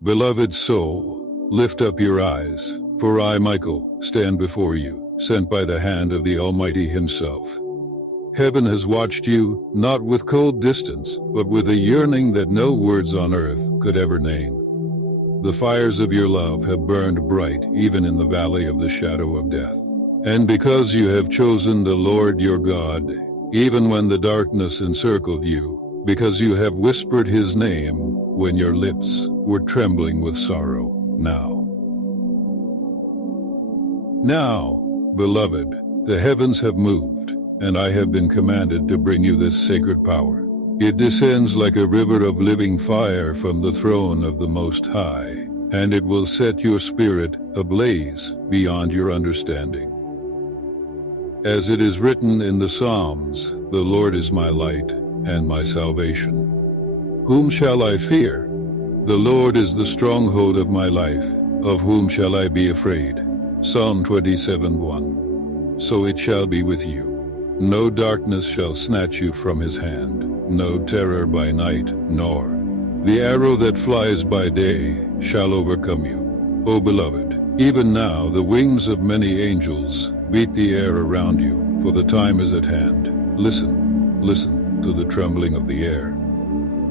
Beloved soul, lift up your eyes, for I, Michael, stand before you, sent by the hand of the Almighty Himself. Heaven has watched you, not with cold distance, but with a yearning that no words on earth could ever name. The fires of your love have burned bright even in the valley of the shadow of death. And because you have chosen the Lord your God, even when the darkness encircled you, because you have whispered His name when your lips were trembling with sorrow, Now, beloved, the heavens have moved, and I have been commanded to bring you this sacred power. It descends like a river of living fire from the throne of the Most High, and it will set your spirit ablaze beyond your understanding. As it is written in the Psalms, the Lord is my light and my salvation. Whom shall I fear? The Lord is the stronghold of my life. Of whom shall I be afraid? Psalm 27:1. So it shall be with you. No darkness shall snatch you from His hand, no terror by night, nor the arrow that flies by day shall overcome you. O beloved, even now the wings of many angels beat the air around you, for the time is at hand. Listen to the trembling of the air,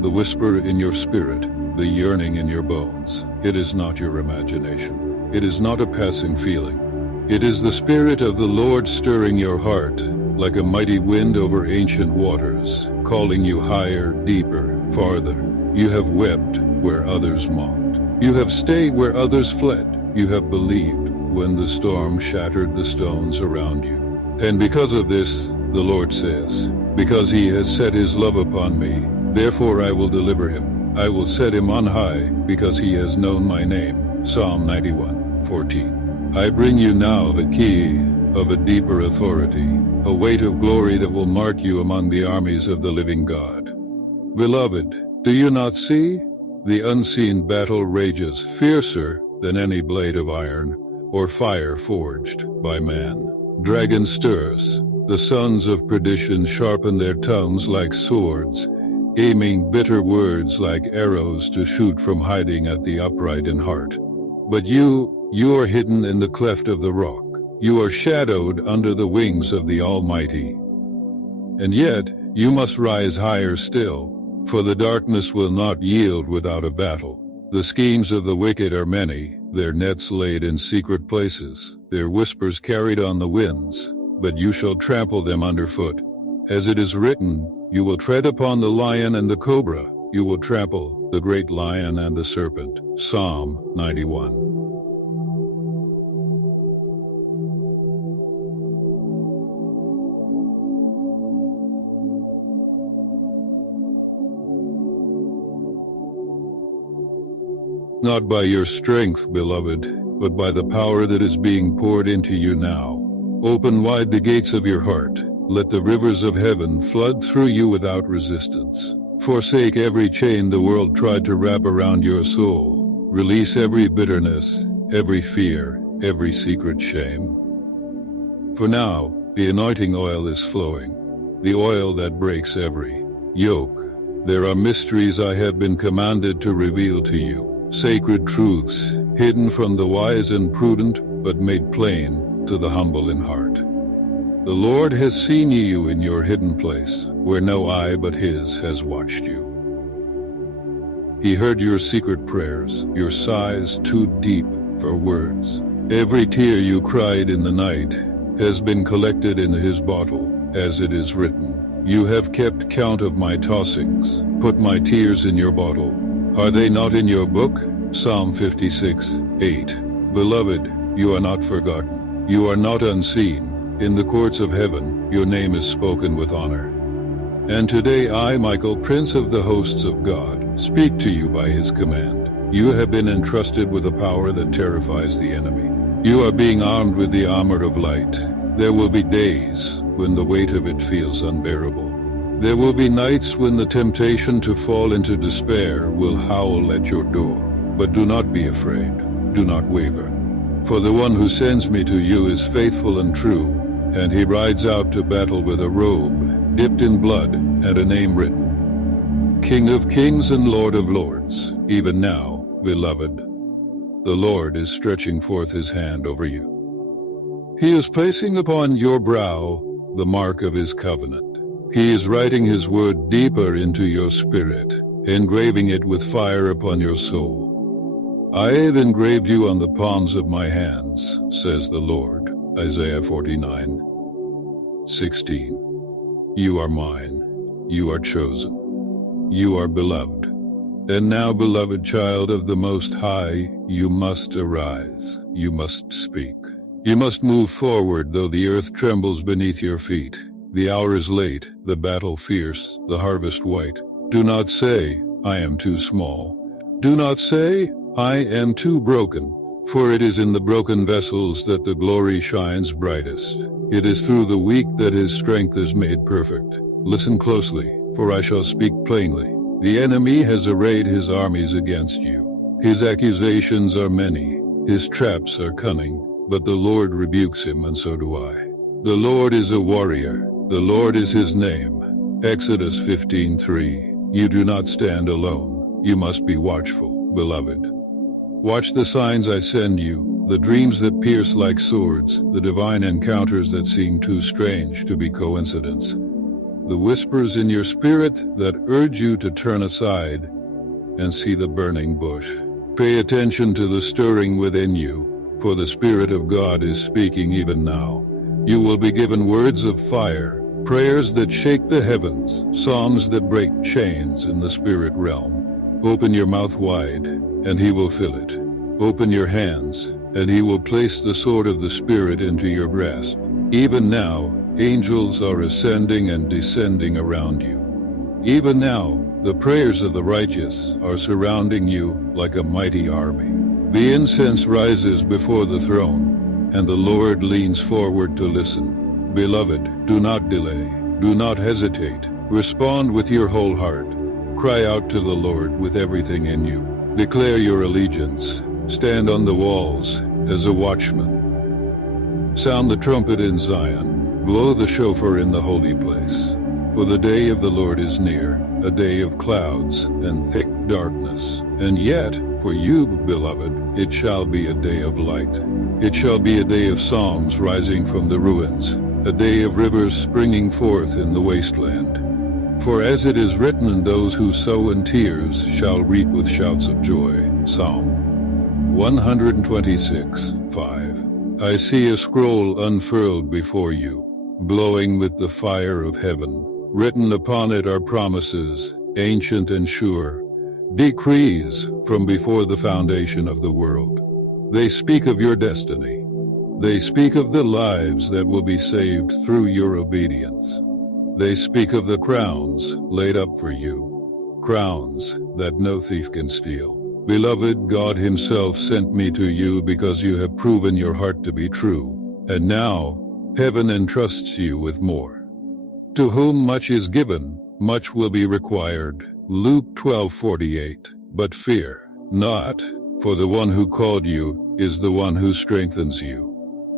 the whisper in your spirit, the yearning in your bones. It is not your imagination. It is not a passing feeling. It is the Spirit of the Lord stirring your heart, like a mighty wind over ancient waters, calling you higher, deeper, farther. You have wept where others mocked. You have stayed where others fled. You have believed when the storm shattered the stones around you. And because of this, the Lord says, because He has set His love upon me, therefore I will deliver him. I will set him on high, because he has known my name. Psalm 91:14. I bring you now the key of a deeper authority, a weight of glory that will mark you among the armies of the living God. Beloved, do you not see? The unseen battle rages fiercer than any blade of iron or fire forged by man. Dragon stirs, the sons of perdition sharpen their tongues like swords, aiming bitter words like arrows to shoot from hiding at the upright in heart. But you are hidden in the cleft of the rock. You are shadowed under the wings of the Almighty. And yet, you must rise higher still, for the darkness will not yield without a battle. The schemes of the wicked are many, their nets laid in secret places, their whispers carried on the winds, but you shall trample them underfoot. As it is written, you will tread upon the lion and the cobra, you will trample the great lion and the serpent. Psalm 91. Not by your strength, beloved, but by the power that is being poured into you now. Open wide the gates of your heart. Let the rivers of heaven flood through you without resistance. Forsake every chain the world tried to wrap around your soul. Release every bitterness, every fear, every secret shame. For now, the anointing oil is flowing, the oil that breaks every yoke. There are mysteries I have been commanded to reveal to you. Sacred truths, hidden from the wise and prudent, but made plain to the humble in heart. The Lord has seen you in your hidden place, where no eye but His has watched you. He heard your secret prayers, your sighs too deep for words. Every tear you cried in the night has been collected in His bottle, as it is written. You have kept count of my tossings, put my tears in your bottle. Are they not in your book? Psalm 56:8. Beloved, you are not forgotten. You are not unseen. In the courts of heaven, your name is spoken with honor. And today I, Michael, Prince of the hosts of God, speak to you by His command. You have been entrusted with a power that terrifies the enemy. You are being armed with the armor of light. There will be days when the weight of it feels unbearable. There will be nights when the temptation to fall into despair will howl at your door. But do not be afraid. Do not waver. For the one who sends me to you is faithful and true, and He rides out to battle with a robe dipped in blood and a name written. King of kings and Lord of lords, even now, beloved. The Lord is stretching forth his hand over you. He is placing upon your brow the mark of his covenant. He is writing his word deeper into your spirit, engraving it with fire upon your soul. I have engraved you on the palms of my hands, says the Lord. Isaiah 49:16. You are mine. You are chosen. You are beloved. And now, beloved child of the Most High, you must arise. You must speak. You must move forward, though the earth trembles beneath your feet. The hour is late, the battle fierce, the harvest white. Do not say, I am too small. Do not say, I am too broken. For it is in the broken vessels that the glory shines brightest. It is through the weak that his strength is made perfect. Listen closely, for I shall speak plainly. The enemy has arrayed his armies against you. His accusations are many, his traps are cunning, but the Lord rebukes him, and so do I. The Lord is a warrior, the Lord is his name. Exodus 15:3. You do not stand alone, you must be watchful, beloved. Watch the signs I send you, the dreams that pierce like swords, the divine encounters that seem too strange to be coincidence. The whispers in your spirit that urge you to turn aside and see the burning bush. Pay attention to the stirring within you, for the Spirit of God is speaking even now. You will be given words of fire, prayers that shake the heavens, songs that break chains in the spirit realm. Open your mouth wide, and he will fill it. Open your hands, and he will place the sword of the Spirit into your grasp. Even now, angels are ascending and descending around you. Even now, the prayers of the righteous are surrounding you like a mighty army. The incense rises before the throne, and the Lord leans forward to listen. Beloved, do not delay. Do not hesitate. Respond with your whole heart. Cry out to the Lord with everything in you. Declare your allegiance. Stand on the walls as a watchman. Sound the trumpet in Zion. Blow the shofar in the holy place. For the day of the Lord is near, a day of clouds and thick darkness. And yet, for you, beloved, it shall be a day of light. It shall be a day of songs rising from the ruins, a day of rivers springing forth in the wasteland. For as it is written, those who sow in tears shall reap with shouts of joy. Psalm 126:5. I see a scroll unfurled before you, glowing with the fire of heaven. Written upon it are promises, ancient and sure, decrees from before the foundation of the world. They speak of your destiny. They speak of the lives that will be saved through your obedience. They speak of the crowns laid up for you, crowns that no thief can steal. Beloved, God himself sent me to you because you have proven your heart to be true, and now heaven entrusts you with more. To whom much is given, much will be required. Luke 12:48. But fear not, for the one who called you is the one who strengthens you.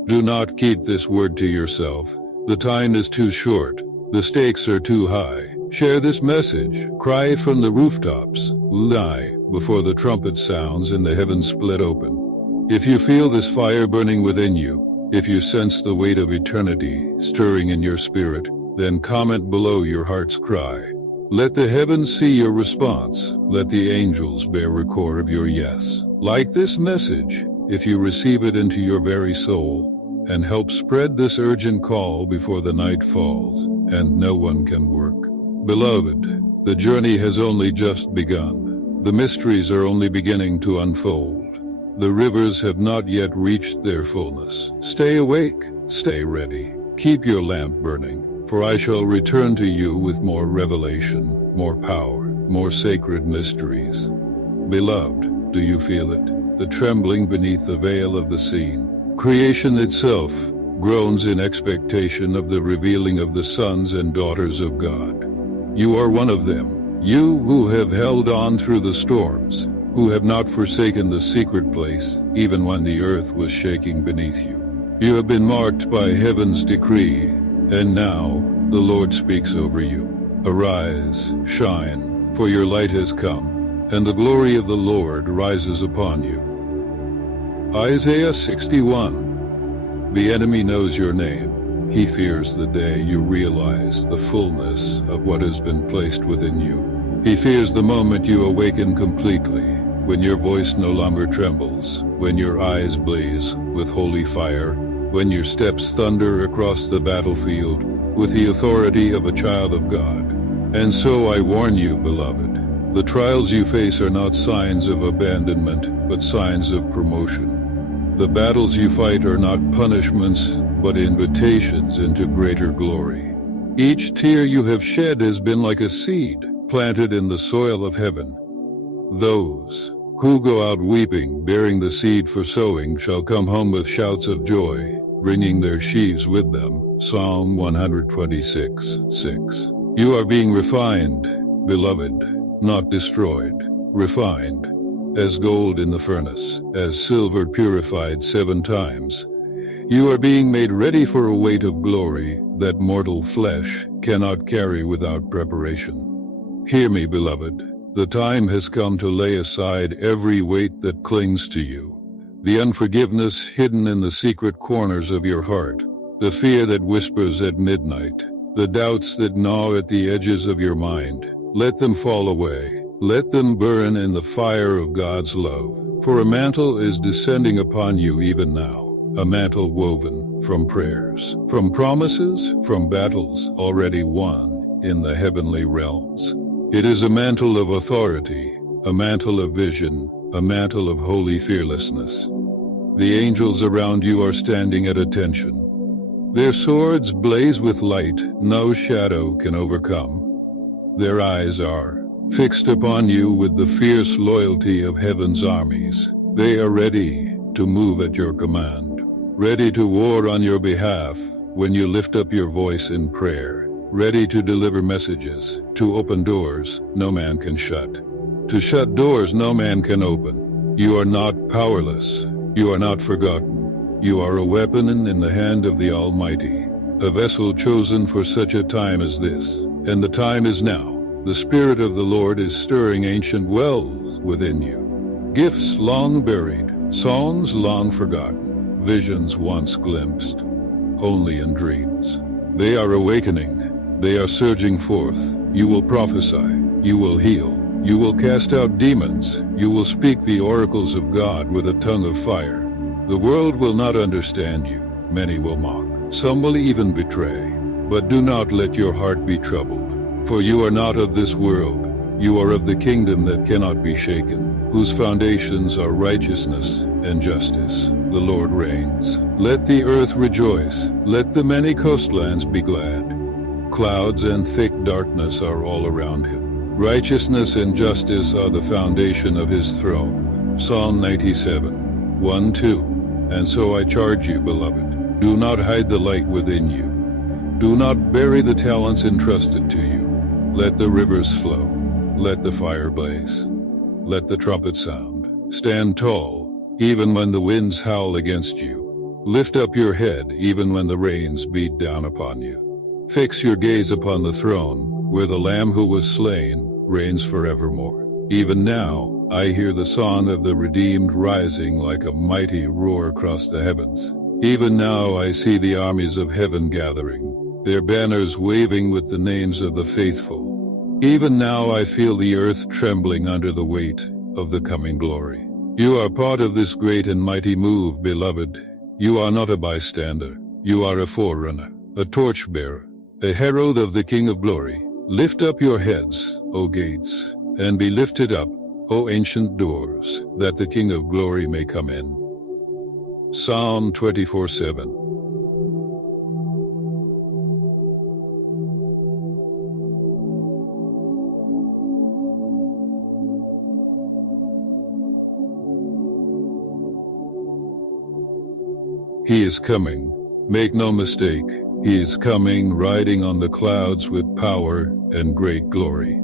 Do not keep this word to yourself. The time is too short. The stakes are too high. Share this message. Cry from the rooftops. Lie before the trumpet sounds and the heavens split open. If you feel this fire burning within you, if you sense the weight of eternity stirring in your spirit, then comment below your heart's cry. Let the heavens see your response. Let the angels bear record of your yes. Like this message, if you receive it into your very soul, and help spread this urgent call before the night falls, and no one can work. Beloved, the journey has only just begun. The mysteries are only beginning to unfold. The rivers have not yet reached their fullness. Stay awake, stay ready. Keep your lamp burning, for I shall return to you with more revelation, more power, more sacred mysteries. Beloved, do you feel it? The trembling beneath the veil of the scene. Creation itself groans in expectation of the revealing of the sons and daughters of God. You are one of them, you who have held on through the storms, who have not forsaken the secret place, even when the earth was shaking beneath you. You have been marked by heaven's decree, and now the Lord speaks over you. Arise, shine, for your light has come, and the glory of the Lord rises upon you. Isaiah 61. The enemy knows your name. He fears the day you realize the fullness of what has been placed within you. He fears the moment you awaken completely, when your voice no longer trembles, when your eyes blaze with holy fire, when your steps thunder across the battlefield with the authority of a child of God. And so I warn you, beloved, the trials you face are not signs of abandonment, but signs of promotion. The battles you fight are not punishments, but invitations into greater glory. Each tear you have shed has been like a seed planted in the soil of heaven. Those who go out weeping, bearing the seed for sowing, shall come home with shouts of joy, bringing their sheaves with them. Psalm 126:6. You are being refined, beloved, not destroyed, refined, as gold in the furnace, as silver purified 7 times. You are being made ready for a weight of glory that mortal flesh cannot carry without preparation. Hear me, beloved. The time has come to lay aside every weight that clings to you, the unforgiveness hidden in the secret corners of your heart, the fear that whispers at midnight, the doubts that gnaw at the edges of your mind. Let them fall away. Let them burn in the fire of God's love. For a mantle is descending upon you even now, a mantle woven from prayers, from promises, from battles already won in the heavenly realms. It is a mantle of authority, a mantle of vision, a mantle of holy fearlessness. The angels around you are standing at attention. Their swords blaze with light no shadow can overcome. Their eyes are fixed upon you with the fierce loyalty of heaven's armies. They are ready to move at your command, ready to war on your behalf when you lift up your voice in prayer, ready to deliver messages, to open doors no man can shut, to shut doors no man can open. You are not powerless. You are not forgotten. You are a weapon in the hand of the Almighty, a vessel chosen for such a time as this. And the time is now. The Spirit of the Lord is stirring ancient wells within you. Gifts long buried, songs long forgotten, visions once glimpsed, only in dreams. They are awakening. They are surging forth. You will prophesy. You will heal. You will cast out demons. You will speak the oracles of God with a tongue of fire. The world will not understand you. Many will mock. Some will even betray. But do not let your heart be troubled. For you are not of this world. You are of the kingdom that cannot be shaken, whose foundations are righteousness and justice. The Lord reigns. Let the earth rejoice. Let the many coastlands be glad. Clouds and thick darkness are all around him. Righteousness and justice are the foundation of his throne. Psalm 97, 1-2. And so I charge you, beloved, do not hide the light within you. Do not bury the talents entrusted to you. Let the rivers flow. Let the fire blaze. Let the trumpet sound. Stand tall, even when the winds howl against you. Lift up your head, even when the rains beat down upon you. Fix your gaze upon the throne, where the Lamb who was slain reigns forevermore. Even now, I hear the song of the redeemed rising like a mighty roar across the heavens. Even now I see the armies of heaven gathering, their banners waving with the names of the faithful. Even now I feel the earth trembling under the weight of the coming glory. You are part of this great and mighty move, beloved. You are not a bystander. You are a forerunner, a torchbearer, a herald of the King of Glory. Lift up your heads, O gates, and be lifted up, O ancient doors, that the King of Glory may come in. Psalm 24:7. He is coming. Make no mistake. He is coming, riding on the clouds with power and great glory.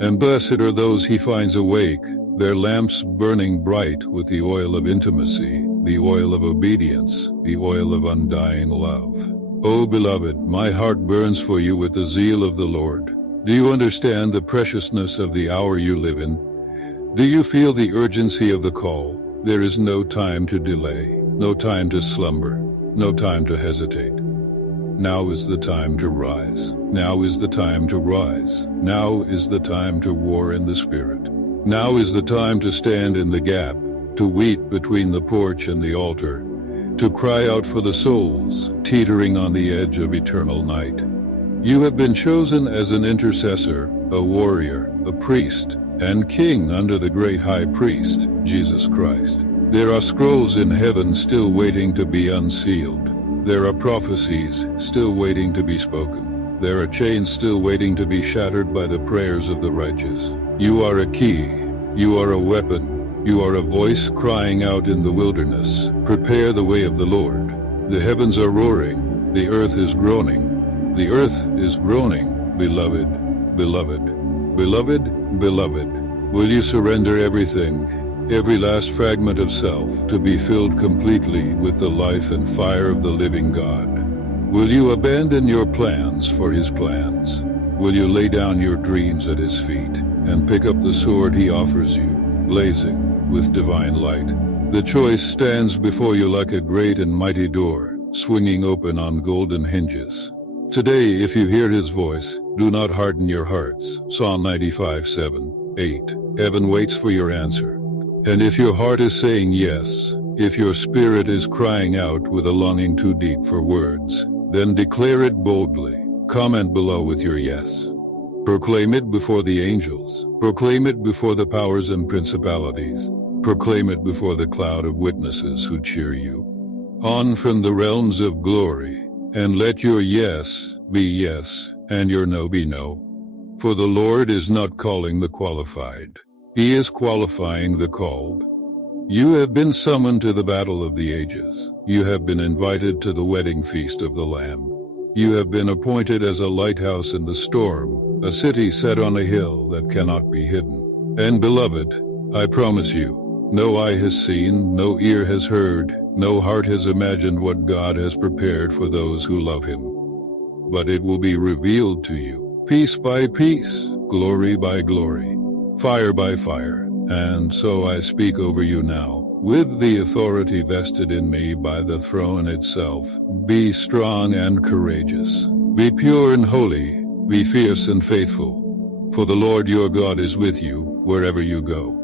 And blessed are those he finds awake, their lamps burning bright with the oil of intimacy, the oil of obedience, the oil of undying love. O beloved, my heart burns for you with the zeal of the Lord. Do you understand the preciousness of the hour you live in? Do you feel the urgency of the call? There is no time to delay, no time to slumber, no time to hesitate. Now is the time to rise. Now is the time to rise. Now is the time to war in the Spirit. Now is the time to stand in the gap, to weep between the porch and the altar, to cry out for the souls teetering on the edge of eternal night. You have been chosen as an intercessor, a warrior, a priest, and king under the great high priest, Jesus Christ. There are scrolls in heaven still waiting to be unsealed. There are prophecies still waiting to be spoken. There are chains still waiting to be shattered by the prayers of the righteous. You are a key. You are a weapon. You are a voice crying out in the wilderness. Prepare the way of the Lord. The heavens are roaring. The earth is groaning. The earth is groaning. Beloved, beloved, beloved, beloved. Will you surrender everything? Every last fragment of self, to be filled completely with the life and fire of the living God? Will you abandon your plans for His plans? Will you lay down your dreams at His feet and pick up the sword He offers you, blazing with divine light? The choice stands before you like a great and mighty door, swinging open on golden hinges. Today, if you hear His voice, do not harden your hearts. Psalm 95:7-8. Heaven waits for your answer. And if your heart is saying yes, if your spirit is crying out with a longing too deep for words, then declare it boldly. Comment below with your yes. Proclaim it before the angels. Proclaim it before the powers and principalities. Proclaim it before the cloud of witnesses who cheer you on from the realms of glory. And let your yes be yes, and your no be no. For the Lord is not calling the qualified. He is qualifying the called. You have been summoned to the battle of the ages. You have been invited to the wedding feast of the Lamb. You have been appointed as a lighthouse in the storm, a city set on a hill that cannot be hidden. And beloved, I promise you, no eye has seen, no ear has heard, no heart has imagined what God has prepared for those who love Him. But it will be revealed to you, piece by piece, glory by glory, fire by fire. And so I speak over you now, with the authority vested in me by the throne itself. Be strong and courageous. Be pure and holy. Be fierce and faithful. For the Lord your God is with you wherever you go.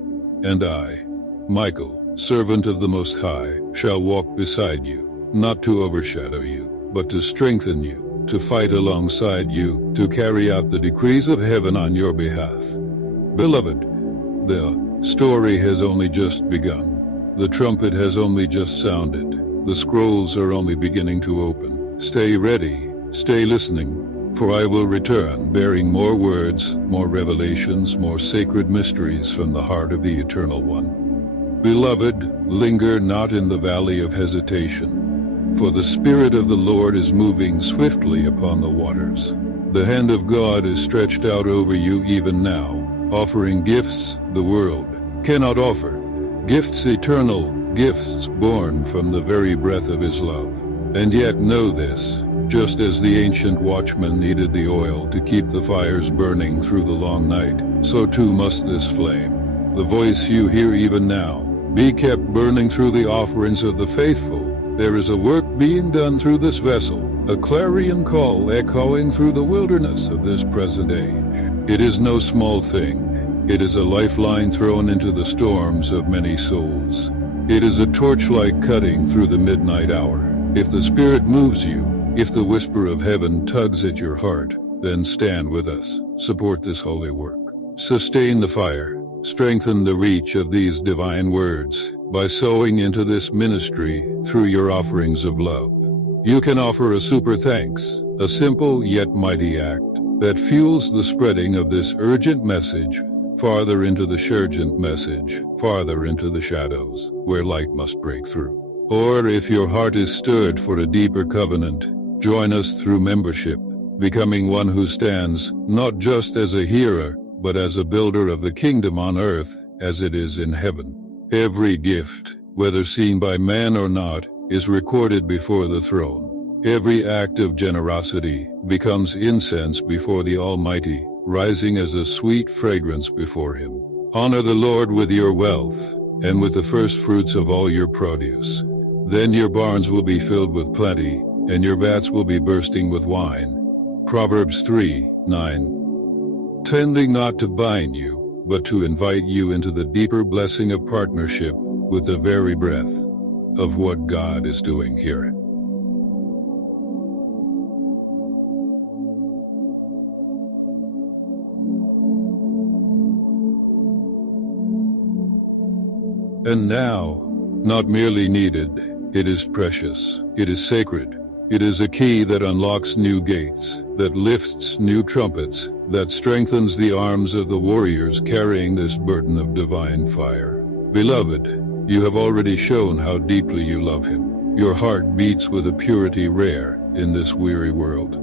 And I, Michael, servant of the Most High, shall walk beside you, not to overshadow you, but to strengthen you, to fight alongside you, to carry out the decrees of heaven on your behalf. Beloved, the story has only just begun. The trumpet has only just sounded. The scrolls are only beginning to open. Stay ready, stay listening, for I will return bearing more words, more revelations, more sacred mysteries from the heart of the Eternal One. Beloved, linger not in the valley of hesitation, for the Spirit of the Lord is moving swiftly upon the waters. The hand of God is stretched out over you even now, offering gifts the world cannot offer, gifts eternal, gifts born from the very breath of His love. And yet know this, just as the ancient watchman needed the oil to keep the fires burning through the long night, so too must this flame, the voice you hear even now, be kept burning through the offerings of the faithful. There is a work being done through this vessel, a clarion call echoing through the wilderness of this present age. It is no small thing. It is a lifeline thrown into the storms of many souls. It is a torchlight cutting through the midnight hour. If the Spirit moves you, if the whisper of heaven tugs at your heart, then stand with us. Support this holy work. Sustain the fire. Strengthen the reach of these divine words by sowing into this ministry through your offerings of love. You can offer a super thanks, a simple yet mighty act that fuels the spreading of this urgent message farther into the surgent message, farther into the shadows, where light must break through. Or if your heart is stirred for a deeper covenant, join us through membership, becoming one who stands not just as a hearer, but as a builder of the kingdom on earth as it is in heaven. Every gift, whether seen by man or not, is recorded before the throne. Every act of generosity becomes incense before the Almighty, rising as a sweet fragrance before Him. Honor the Lord with your wealth, and with the first fruits of all your produce. Then your barns will be filled with plenty, and your vats will be bursting with wine. Proverbs 3:9. Tending not to bind you, but to invite you into the deeper blessing of partnership with the very breath of what God is doing here. And now, not merely needed, it is precious, it is sacred, it is a key that unlocks new gates, that lifts new trumpets, that strengthens the arms of the warriors carrying this burden of divine fire. Beloved, you have already shown how deeply you love him. Your heart beats with a purity rare in this weary world.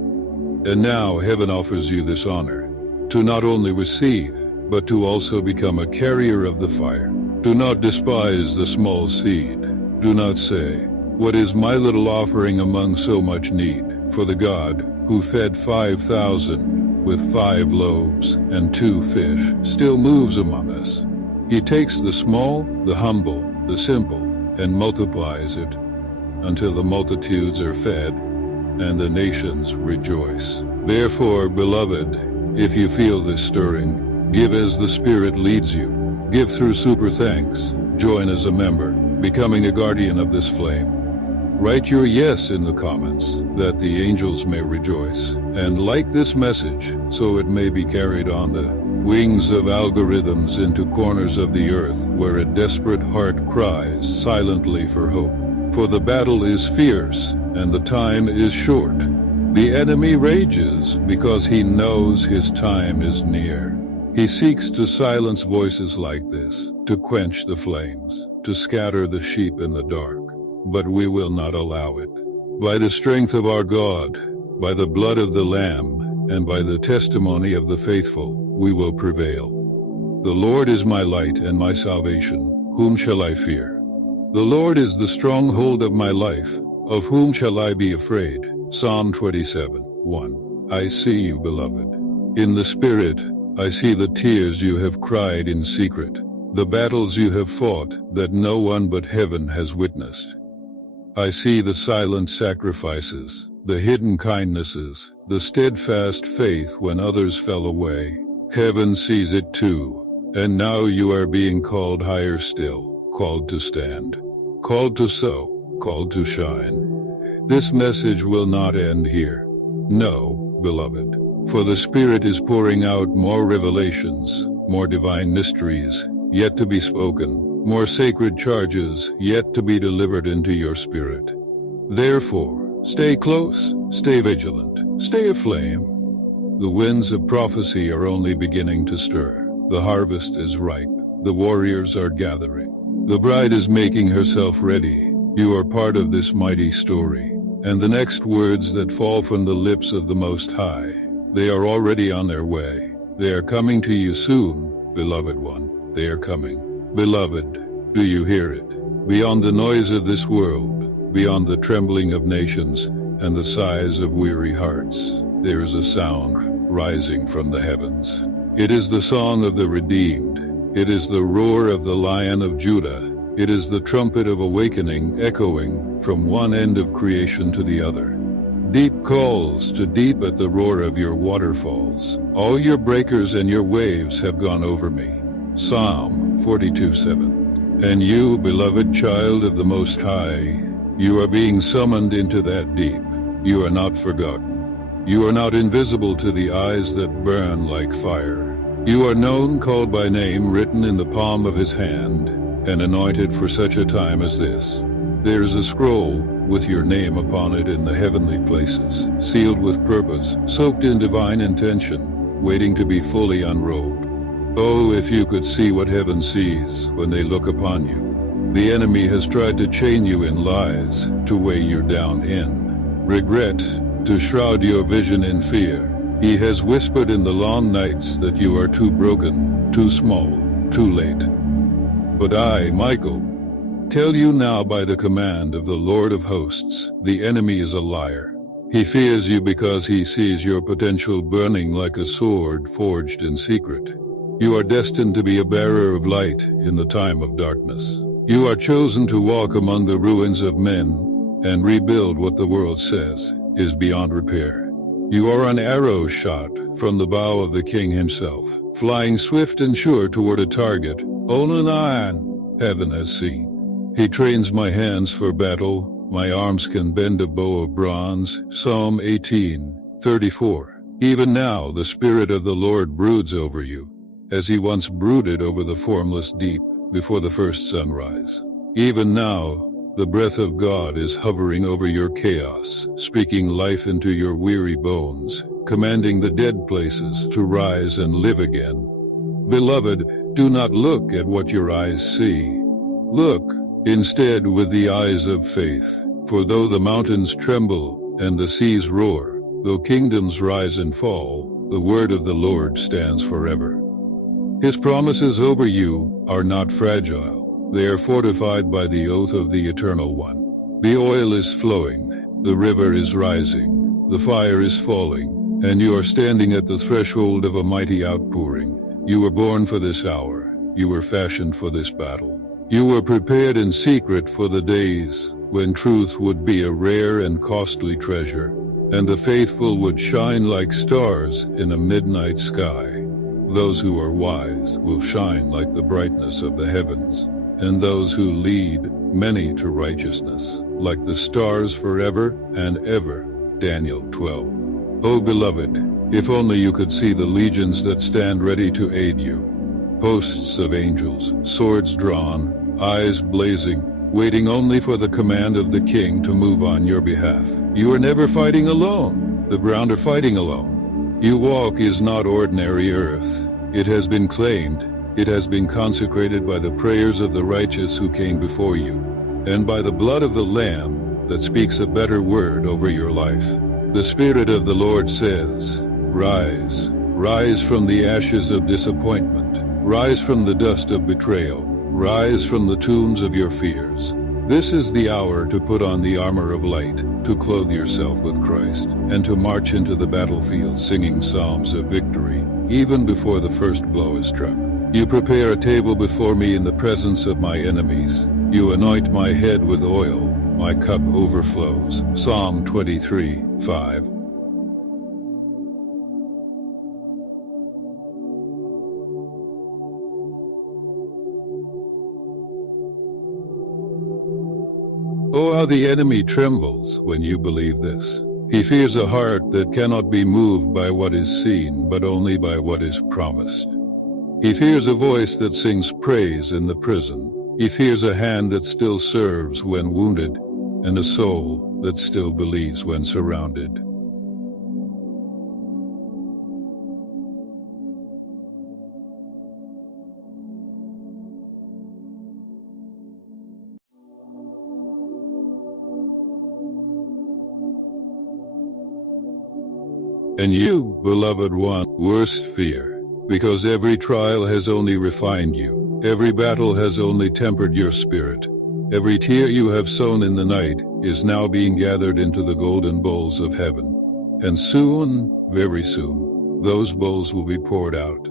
And now heaven offers you this honor, to not only receive, but to also become a carrier of the fire. Do not despise the small seed. Do not say, "What is my little offering among so much need?" For the God who fed 5,000 with 5 loaves and 2 fish still moves among us. He takes the small, the humble, the simple, and multiplies it until the multitudes are fed and the nations rejoice. Therefore, beloved, if you feel this stirring, give as the Spirit leads you. Give through super thanks. Join as a member, becoming a guardian of this flame. Write your yes in the comments, that the angels may rejoice, and like this message, so it may be carried on the wings of algorithms into corners of the earth where a desperate heart cries silently for hope. For the battle is fierce, and the time is short. The enemy rages because he knows his time is near. He seeks to silence voices like this, to quench the flames, to scatter the sheep in the dark. But we will not allow it. By the strength of our God, by the blood of the Lamb, and by the testimony of the faithful, we will prevail. The Lord is my light and my salvation. Whom shall I fear? The Lord is the stronghold of my life. Of whom shall I be afraid? Psalm 27:1. I see you, beloved. In the Spirit, I see the tears you have cried in secret, the battles you have fought that no one but heaven has witnessed. I see the silent sacrifices, the hidden kindnesses, the steadfast faith when others fell away. Heaven sees it too, and now you are being called higher still, called to stand, called to sow, called to shine. This message will not end here. No, beloved. For the Spirit is pouring out more revelations, more divine mysteries, yet to be spoken, more sacred charges, yet to be delivered into your spirit. Therefore, stay close, stay vigilant, stay aflame. The winds of prophecy are only beginning to stir. The harvest is ripe. The warriors are gathering. The bride is making herself ready. You are part of this mighty story. And the next words that fall from the lips of the Most High, they are already on their way. They are coming to you soon, beloved one. They are coming. Beloved, do you hear it? Beyond the noise of this world, beyond the trembling of nations and the sighs of weary hearts, there is a sound rising from the heavens. It is the song of the redeemed. It is the roar of the Lion of Judah. It is the trumpet of awakening echoing from one end of creation to the other. Deep calls to deep at the roar of your waterfalls. All your breakers and your waves have gone over me. Psalm 42:7. And you, beloved child of the Most High, you are being summoned into that deep. You are not forgotten. You are not invisible to the eyes that burn like fire. You are known, called by name, written in the palm of his hand, and anointed for such a time as this. There is a scroll with your name upon it in the heavenly places, sealed with purpose, soaked in divine intention, waiting to be fully unrolled. Oh, if you could see what heaven sees when they look upon you. The enemy has tried to chain you in lies, to weigh you down in regret, to shroud your vision in fear. He has whispered in the long nights that you are too broken, too small, too late. But I, Michael, tell you now by the command of the Lord of hosts, the enemy is a liar. He fears you because he sees your potential burning like a sword forged in secret. You are destined to be a bearer of light in the time of darkness. You are chosen to walk among the ruins of men and rebuild what the world says is beyond repair. You are an arrow shot from the bow of the king himself, flying swift and sure toward a target only heaven has seen. He trains my hands for battle, my arms can bend a bow of bronze. Psalm 18:34. Even now the Spirit of the Lord broods over you, as he once brooded over the formless deep before the first sunrise. Even now, the breath of God is hovering over your chaos, speaking life into your weary bones, commanding the dead places to rise and live again. Beloved, do not look at what your eyes see. Look, instead, with the eyes of faith. For though the mountains tremble and the seas roar, though kingdoms rise and fall, the word of the Lord stands forever. His promises over you are not fragile. They are fortified by the oath of the Eternal One. The oil is flowing, the river is rising, the fire is falling, and you are standing at the threshold of a mighty outpouring. You were born for this hour. You were fashioned for this battle. You were prepared in secret for the days when truth would be a rare and costly treasure, and the faithful would shine like stars in a midnight sky. Those who are wise will shine like the brightness of the heavens, and those who lead many to righteousness, like the stars forever and ever. Daniel 12. O beloved, if only you could see the legions that stand ready to aid you. Hosts of angels, swords drawn, eyes blazing, waiting only for the command of the king to move on your behalf. You are never fighting alone. The ground are fighting alone. You walk is not ordinary earth. It has been claimed. It has been consecrated by the prayers of the righteous who came before you, and by the blood of the Lamb that speaks a better word over your life. The Spirit of the Lord says, Rise, rise from the ashes of disappointment, rise from the dust of betrayal, rise from the tombs of your fears. This is the hour to put on the armor of light, to clothe yourself with Christ, and to march into the battlefield singing psalms of victory, even before the first blow is struck. You prepare a table before me in the presence of my enemies. You anoint my head with oil. My cup overflows. Psalm 23:5. Oh, how the enemy trembles when you believe this. He fears a heart that cannot be moved by what is seen, but only by what is promised. He fears a voice that sings praise in the prison. He fears a hand that still serves when wounded, and a soul that still believes when surrounded. And you, beloved one, worst fear. Because every trial has only refined you. Every battle has only tempered your spirit. Every tear you have sown in the night is now being gathered into the golden bowls of heaven. And soon, very soon, those bowls will be poured out.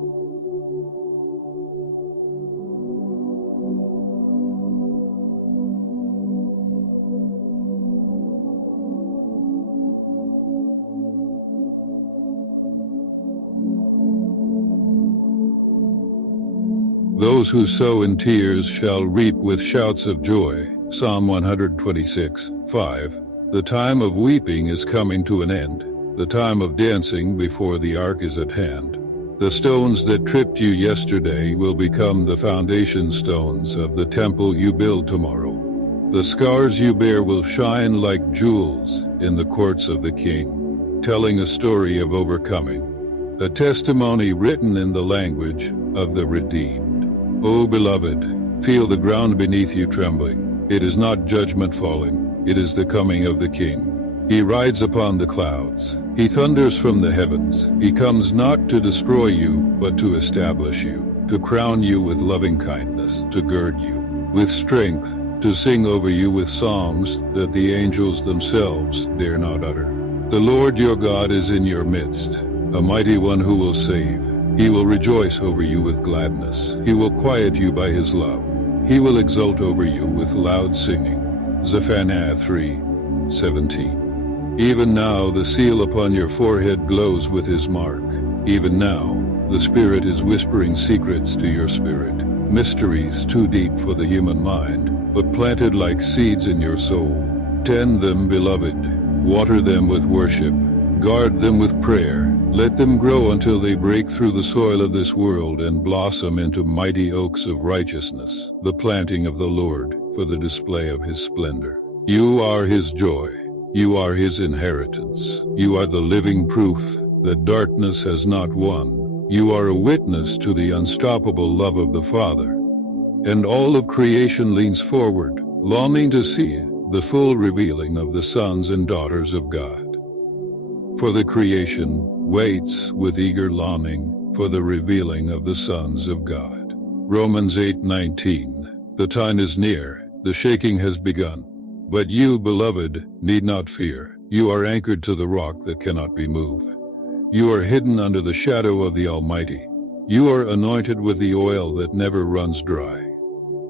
Those who sow in tears shall reap with shouts of joy. Psalm 126:5. The time of weeping is coming to an end. The time of dancing before the ark is at hand. The stones that tripped you yesterday will become the foundation stones of the temple you build tomorrow. The scars you bear will shine like jewels in the courts of the king, telling a story of overcoming, a testimony written in the language of the redeemed. O beloved, feel the ground beneath you trembling. It is not judgment falling, it is the coming of the King. He rides upon the clouds. He thunders from the heavens. He comes not to destroy you, but to establish you, to crown you with loving kindness, to gird you with strength, to sing over you with songs that the angels themselves dare not utter. The Lord your God is in your midst, a mighty one who will save. He will rejoice over you with gladness. He will quiet you by his love. He will exult over you with loud singing. Zephaniah 3:17. Even now the seal upon your forehead glows with his mark. Even now the Spirit is whispering secrets to your spirit, mysteries too deep for the human mind, but planted like seeds in your soul. Tend them, beloved. Water them with worship. Guard them with prayer. Let them grow until they break through the soil of this world and blossom into mighty oaks of righteousness, the planting of the Lord for the display of his splendor. You are his joy. You are his inheritance. You are the living proof that darkness has not won. You are a witness to the unstoppable love of the Father. And all of creation leans forward, longing to see the full revealing of the sons and daughters of God. For the creation waits with eager longing for the revealing of the sons of God. Romans 8:19. The time is near, the shaking has begun. But you, beloved, need not fear. You are anchored to the rock that cannot be moved. You are hidden under the shadow of the Almighty. You are anointed with the oil that never runs dry.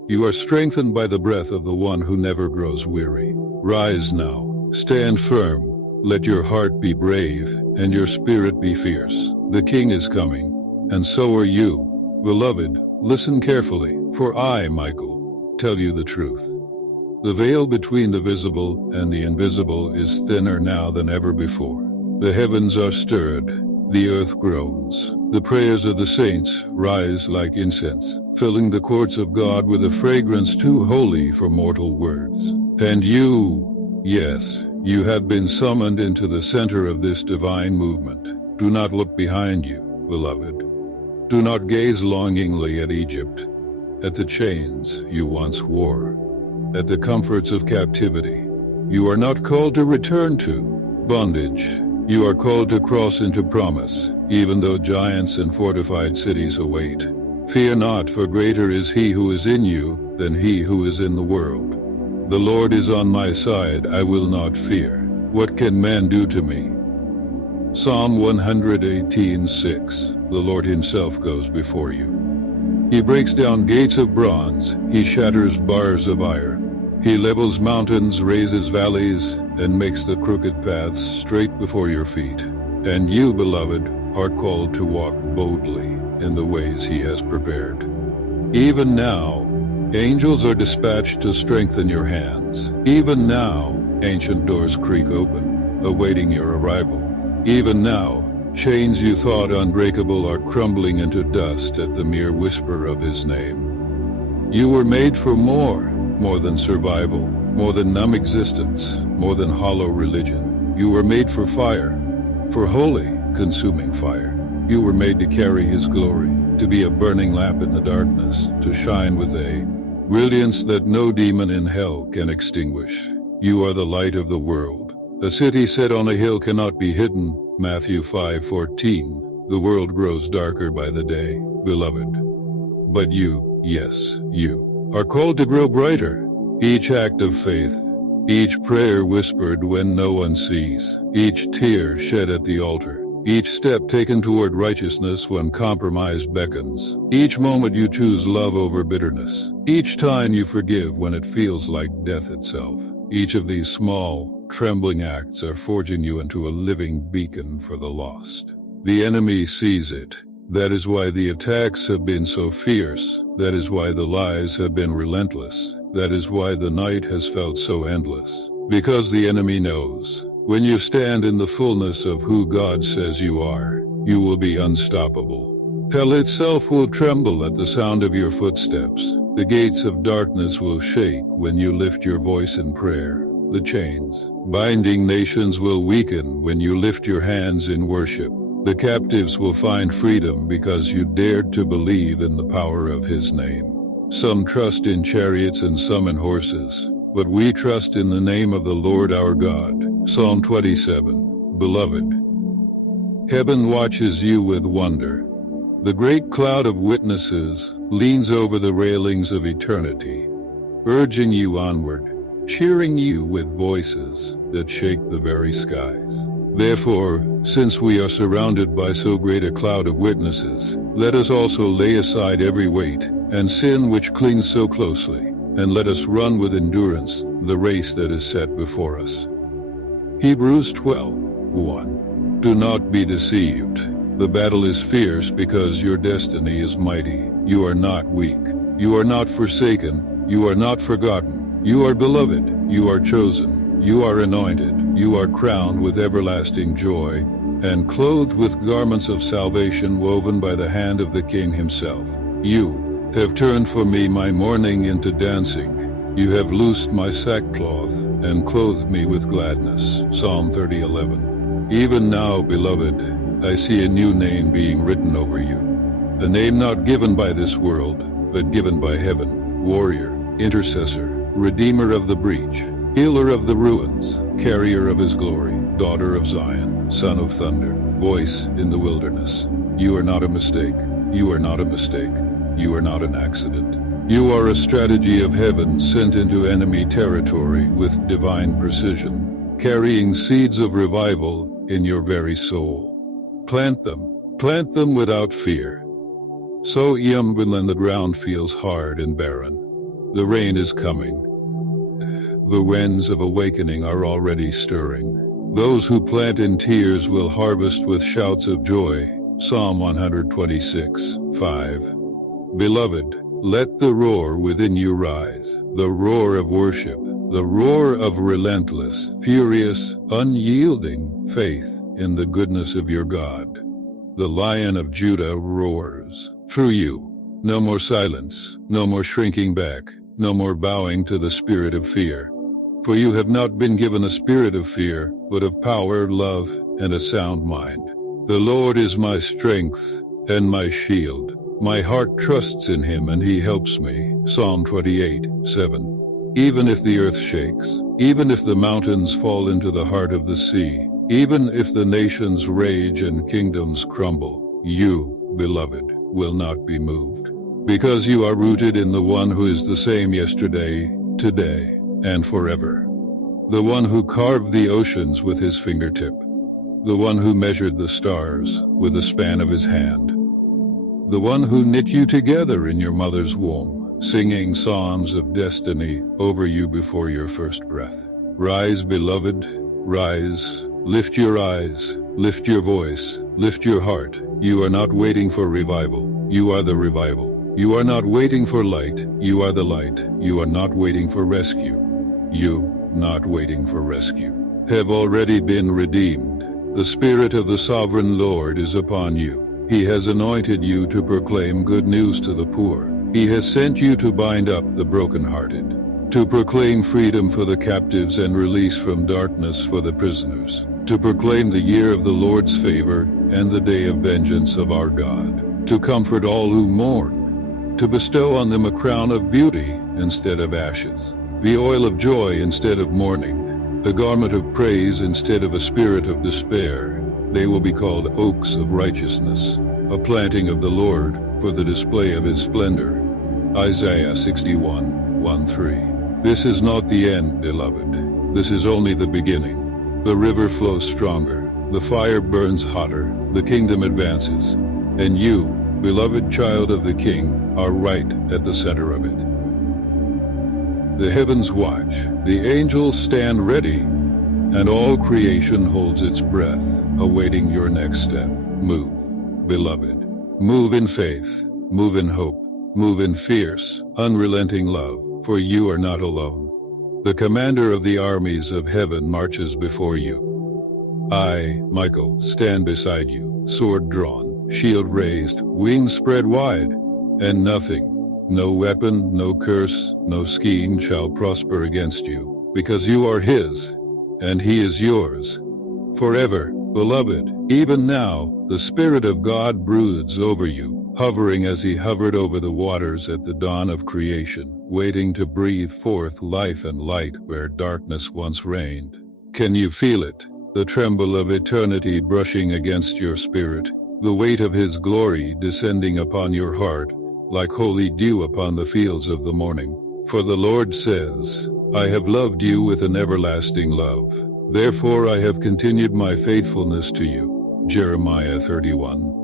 You are strengthened by the breath of the one who never grows weary. Rise now, stand firm. Let your heart be brave, and your spirit be fierce. The King is coming, and so are you. Beloved, listen carefully, for I, Michael, tell you the truth. The veil between the visible and the invisible is thinner now than ever before. The heavens are stirred, the earth groans. The prayers of the saints rise like incense, filling the courts of God with a fragrance too holy for mortal words. And you, yes, you have been summoned into the center of this divine movement. Do not look behind you, beloved. Do not gaze longingly at Egypt, at the chains you once wore, at the comforts of captivity. You are not called to return to bondage. You are called to cross into promise, even though giants and fortified cities await. Fear not, for greater is he who is in you than he who is in the world. The Lord is on my side, I will not fear. What can man do to me? Psalm 118:6. The Lord himself goes before you. He breaks down gates of bronze, he shatters bars of iron. He levels mountains, raises valleys, and makes the crooked paths straight before your feet. And you, beloved, are called to walk boldly in the ways he has prepared. Even now, angels are dispatched to strengthen your hands. Even now, ancient doors creak open, awaiting your arrival. Even now, chains you thought unbreakable are crumbling into dust at the mere whisper of his name. You were made for more than survival, more than numb existence, more than hollow religion. You were made for fire, for holy, consuming fire. You were made to carry his glory, to be a burning lamp in the darkness, to shine with a brilliance that no demon in hell can extinguish. You are the light of the world. A city set on a hill cannot be hidden. Matthew 5:14. The world grows darker by the day, beloved. But you, yes, you, are called to grow brighter. Each act of faith, each prayer whispered when no one sees, each tear shed at the altar, each step taken toward righteousness when compromise beckons, each moment you choose love over bitterness, each time you forgive when it feels like death itself. Each of these small, trembling acts are forging you into a living beacon for the lost. The enemy sees it. That is why the attacks have been so fierce. That is why the lies have been relentless. That is why the night has felt so endless. Because the enemy knows, when you stand in the fullness of who God says you are, you will be unstoppable. Hell itself will tremble at the sound of your footsteps. The gates of darkness will shake when you lift your voice in prayer. The chains binding nations will weaken when you lift your hands in worship. The captives will find freedom because you dared to believe in the power of his name. Some trust in chariots and some in horses, but we trust in the name of the Lord our God. Psalm 27. Beloved, heaven watches you with wonder. The great cloud of witnesses leans over the railings of eternity, urging you onward, cheering you with voices that shake the very skies. Therefore, since we are surrounded by so great a cloud of witnesses, let us also lay aside every weight and sin which clings so closely, and let us run with endurance the race that is set before us. Hebrews 12:1. Do not be deceived. The battle is fierce because your destiny is mighty. You are not weak. You are not forsaken. You are not forgotten. You are beloved. You are chosen. You are anointed. You are crowned with everlasting joy, and clothed with garments of salvation woven by the hand of the King himself. You have turned for me my mourning into dancing. You have loosed my sackcloth and clothed me with gladness. Psalm 30:11. Even now, beloved, I see a new name being written over you. A name not given by this world, but given by heaven. Warrior, intercessor, redeemer of the breach, healer of the ruins, carrier of his glory, daughter of Zion, son of thunder, voice in the wilderness. You are not a mistake. You are not a mistake. You are not an accident. You are a strategy of heaven sent into enemy territory with divine precision, carrying seeds of revival in your very soul. Plant them without fear. Sow them when the ground feels hard and barren. The rain is coming. The winds of awakening are already stirring. Those who plant in tears will harvest with shouts of joy. Psalm 126:5. Beloved, let the roar within you rise, the roar of worship, the roar of relentless, furious, unyielding faith in the goodness of your God. The Lion of Judah roars through you. No more silence, no more shrinking back, no more bowing to the spirit of fear. For you have not been given a spirit of fear, but of power, love, and a sound mind. The Lord is my strength and my shield. My heart trusts in him and he helps me. Psalm 28:7. Even if the earth shakes, even if the mountains fall into the heart of the sea, even if the nations rage and kingdoms crumble, you, beloved, will not be moved. Because you are rooted in the one who is the same yesterday, today, and forever. The one who carved the oceans with his fingertip. The one who measured the stars with the span of his hand. The one who knit you together in your mother's womb, singing psalms of destiny over you before your first breath. Rise, beloved, rise, lift your eyes, lift your voice, lift your heart. You are not waiting for revival, you are the revival. You are not waiting for light, you are the light. You are not waiting for rescue. You, not waiting for rescue, have already been redeemed. The Spirit of the Sovereign Lord is upon you. He has anointed you to proclaim good news to the poor. He has sent you to bind up the brokenhearted, to proclaim freedom for the captives and release from darkness for the prisoners, to proclaim the year of the Lord's favor and the day of vengeance of our God, to comfort all who mourn, to bestow on them a crown of beauty instead of ashes, the oil of joy instead of mourning, a garment of praise instead of a spirit of despair. They will be called oaks of righteousness, a planting of the Lord for the display of his splendor. Isaiah 61:1-3. This is not the end, beloved. This is only the beginning. The river flows stronger, the fire burns hotter, the kingdom advances, and you, beloved child of the King, are right at the center of it. The heavens watch, the angels stand ready, and all creation holds its breath, awaiting your next step. Move, beloved. Move in faith, move in hope, move in fierce, unrelenting love, for you are not alone. The commander of the armies of heaven marches before you. I, Michael, stand beside you, sword drawn, shield raised, wings spread wide, and nothing, no weapon, no curse, no scheme shall prosper against you, because you are his, and he is yours. Forever, beloved, even now, the Spirit of God broods over you, hovering as he hovered over the waters at the dawn of creation, waiting to breathe forth life and light where darkness once reigned. Can you feel it? The tremble of eternity brushing against your spirit, the weight of his glory descending upon your heart, like holy dew upon the fields of the morning. For the Lord says, I have loved you with an everlasting love. Therefore I have continued my faithfulness to you. Jeremiah 31.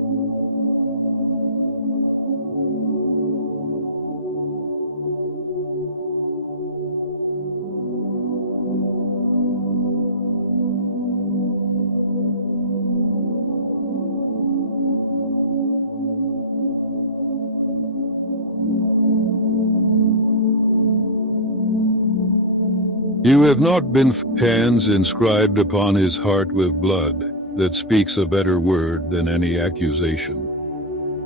You have not been hands inscribed upon his heart with blood, that speaks a better word than any accusation.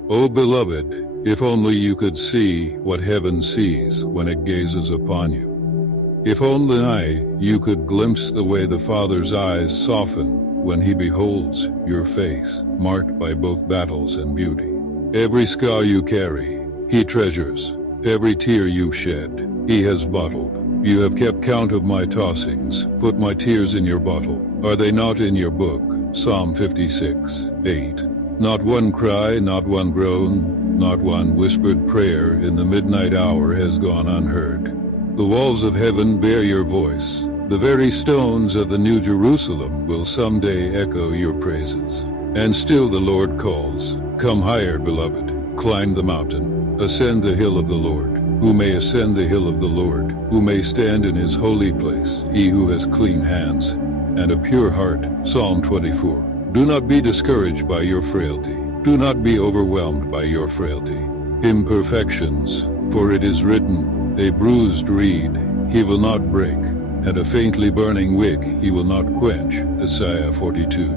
O beloved, if only you could see what heaven sees when it gazes upon you. If only you could glimpse the way the Father's eyes soften when he beholds your face, marked by both battles and beauty. Every scar you carry, he treasures. Every tear you've shed, he has bottled. You have kept count of my tossings, put my tears in your bottle. Are they not in your book? Psalm 56:8. Not one cry, not one groan, not one whispered prayer in the midnight hour has gone unheard. The walls of heaven bear your voice. The very stones of the New Jerusalem will someday echo your praises. And still the Lord calls, come higher, beloved, climb the mountain, ascend the hill of the Lord. Who may ascend the hill of the Lord, who may stand in his holy place, he who has clean hands and a pure heart. Psalm 24. Do not be discouraged by your frailty. Do not be overwhelmed by your frailty. Imperfections, for it is written, a bruised reed he will not break, and a faintly burning wick he will not quench. Isaiah 42.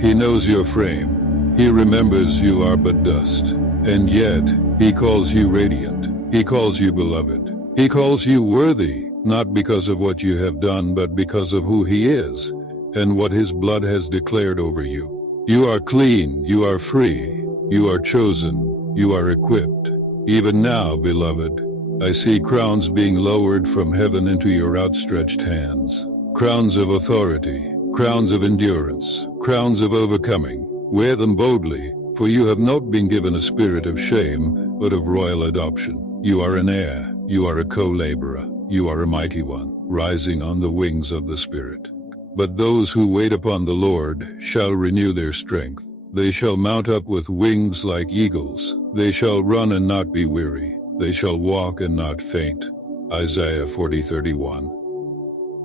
He knows your frame. He remembers you are but dust, and yet he calls you radiant. He calls you beloved. He calls you worthy, not because of what you have done, but because of who he is, and what his blood has declared over you. You are clean, you are free, you are chosen, you are equipped. Even now, beloved, I see crowns being lowered from heaven into your outstretched hands. Crowns of authority, crowns of endurance, crowns of overcoming. Wear them boldly, for you have not been given a spirit of shame, but of royal adoption. You are an heir, you are a co-laborer, you are a mighty one, rising on the wings of the Spirit. But those who wait upon the Lord shall renew their strength. They shall mount up with wings like eagles. They shall run and not be weary. They shall walk and not faint. Isaiah 40:31.